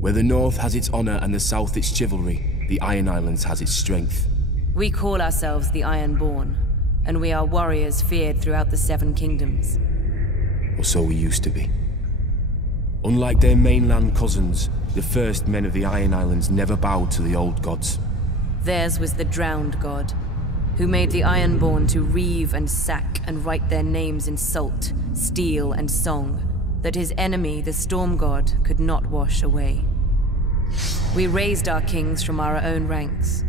Where the North has its honor and the South its chivalry, the Iron Islands has its strength. We call ourselves the Ironborn, and we are warriors feared throughout the Seven Kingdoms. Or so we used to be. Unlike their mainland cousins, the first men of the Iron Islands never bowed to the old gods. Theirs was the drowned god, who made the Ironborn to reave and sack and write their names in salt, steel, and song, that his enemy, the Storm God, could not wash away. We raised our kings from our own ranks,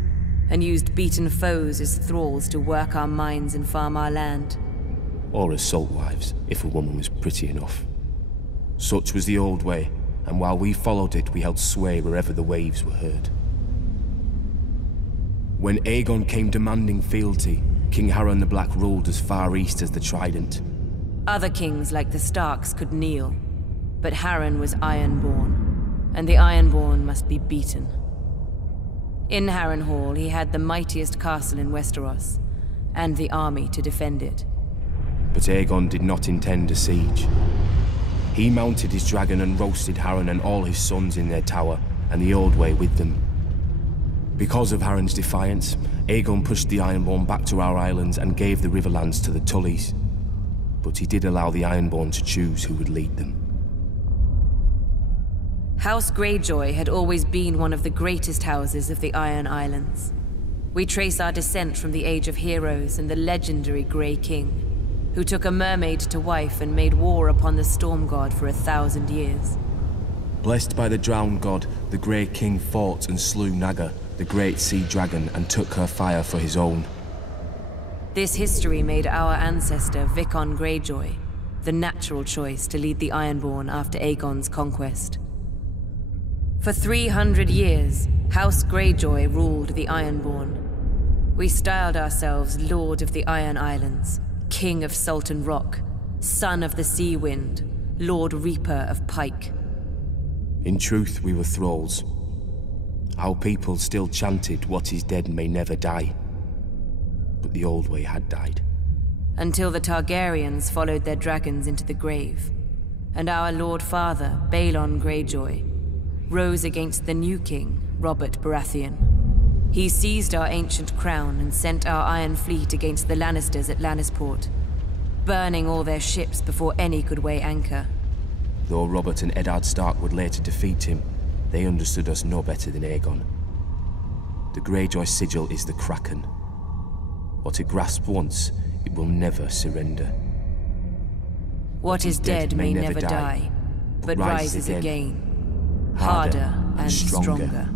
and used beaten foes as thralls to work our mines and farm our land. Or as salt wives, if a woman was pretty enough. Such was the old way, and while we followed it, we held sway wherever the waves were heard. When Aegon came demanding fealty, King Harren the Black ruled as far east as the Trident. Other kings like the Starks could kneel, but Harren was Ironborn, and the Ironborn must be beaten. In Harrenhal, he had the mightiest castle in Westeros, and the army to defend it. But Aegon did not intend a siege. He mounted his dragon and roasted Harren and all his sons in their tower, and the Old Way with them. Because of Harren's defiance, Aegon pushed the Ironborn back to our islands and gave the Riverlands to the Tullys. But he did allow the Ironborn to choose who would lead them. House Greyjoy had always been one of the greatest houses of the Iron Islands. We trace our descent from the Age of Heroes and the legendary Grey King, who took a mermaid to wife and made war upon the Storm God for 1,000 years. Blessed by the Drowned God, the Grey King fought and slew Naga, the great sea dragon, and took her fire for his own. This history made our ancestor Vicon Greyjoy the natural choice to lead the Ironborn after Aegon's conquest. For 300 years, House Greyjoy ruled the Ironborn. We styled ourselves Lord of the Iron Islands, King of Salt and Rock, Son of the Sea Wind, Lord Reaper of Pyke. In truth, we were thralls. Our people still chanted, "What is dead may never die." But the Old Way had died. Until the Targaryens followed their dragons into the grave, and our Lord Father, Balon Greyjoy, rose against the new king, Robert Baratheon. He seized our ancient crown and sent our Iron Fleet against the Lannisters at Lannisport, burning all their ships before any could weigh anchor. Though Robert and Eddard Stark would later defeat him, they understood us no better than Aegon. The Greyjoy sigil is the kraken. What it grasped once, it will never surrender. What is dead may never die, but rises again, harder and stronger.